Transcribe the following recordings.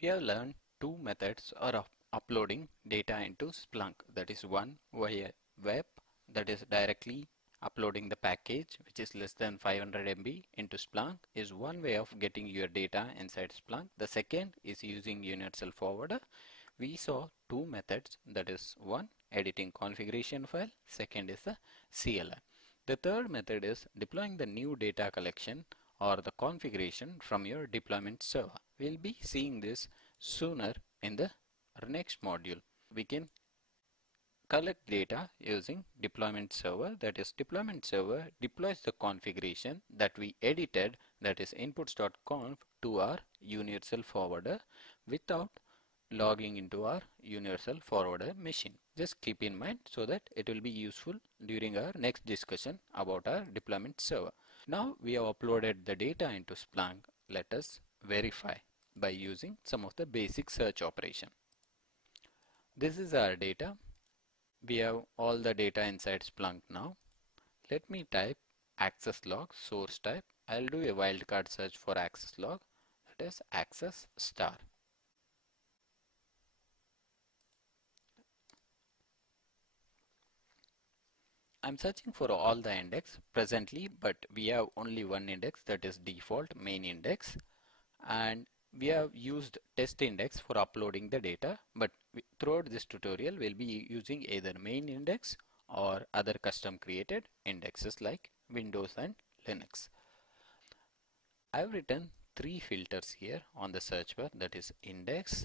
We have learned two methods of uploading data into Splunk. That is one via web, that is directly uploading the package which is less than 500 MB into Splunk is one way of getting your data inside Splunk. The second is using universal forwarder. We saw two methods, that is one editing configuration file, second is the CLI. The third method is deploying the new data collection or the configuration from your deployment server. We'll be seeing this sooner in the next module. We can collect data using deployment server, that is deployment server deploys the configuration that we edited, that is inputs.conf, to our universal forwarder without logging into our universal forwarder machine. Just keep in mind so that it will be useful during our next discussion about our deployment server. Now we have uploaded the data into Splunk. Let us verify by using some of the basic search operation. This is our data. We have all the data inside Splunk now. Let me type access log source type. I'll do a wildcard search for access log, that is access star. I'm searching for all the index presently, but we have only one index, that is default main index, and we have used test index for uploading the data, but throughout this tutorial we'll be using either main index or other custom created indexes like Windows and Linux. I've written three filters here on the search bar, that is index.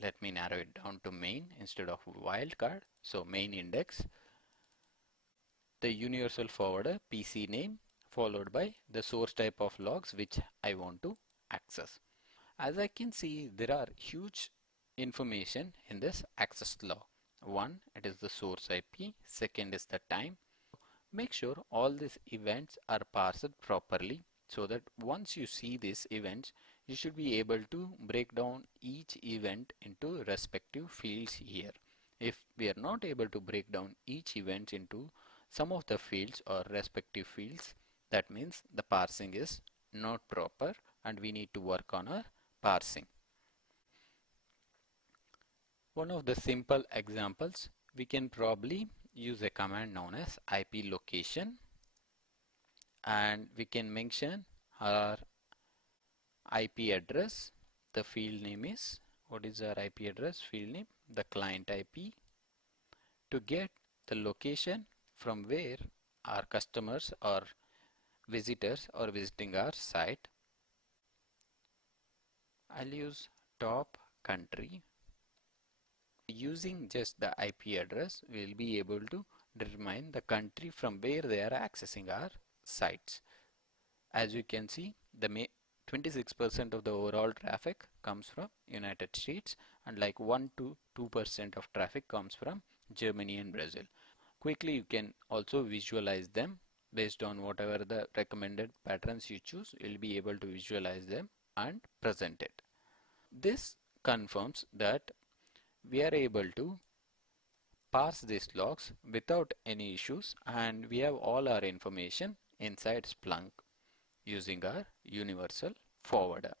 Let me narrow it down to main instead of wildcard. So main index, the universal forwarder PC name, followed by the source type of logs which I want to access. As I can see, there are huge information in this access log. One, it is the source IP. Second is the time. Make sure all these events are parsed properly so that once you see these events, you should be able to break down each event into respective fields here. If we are not able to break down each event into some of the fields or respective fields, that means the parsing is not proper and we need to work on our parsing. One of the simple examples, we can probably use a command known as IP location, and we can mention our IP address. The field name is, what is our IP address? Field name, the client IP, to get the location from where our customers or visitors are visiting our site. I'll use top country. Using just the IP address, we'll be able to determine the country from where they are accessing our sites. As you can see, the 26% of the overall traffic comes from United States, and like 1 to 2% of traffic comes from Germany and Brazil. Quickly you can also visualize them based on whatever the recommended patterns you choose. You'll be able to visualize them and present it. This confirms that we are able to parse these logs without any issues, and we have all our information inside Splunk using our universal forwarder.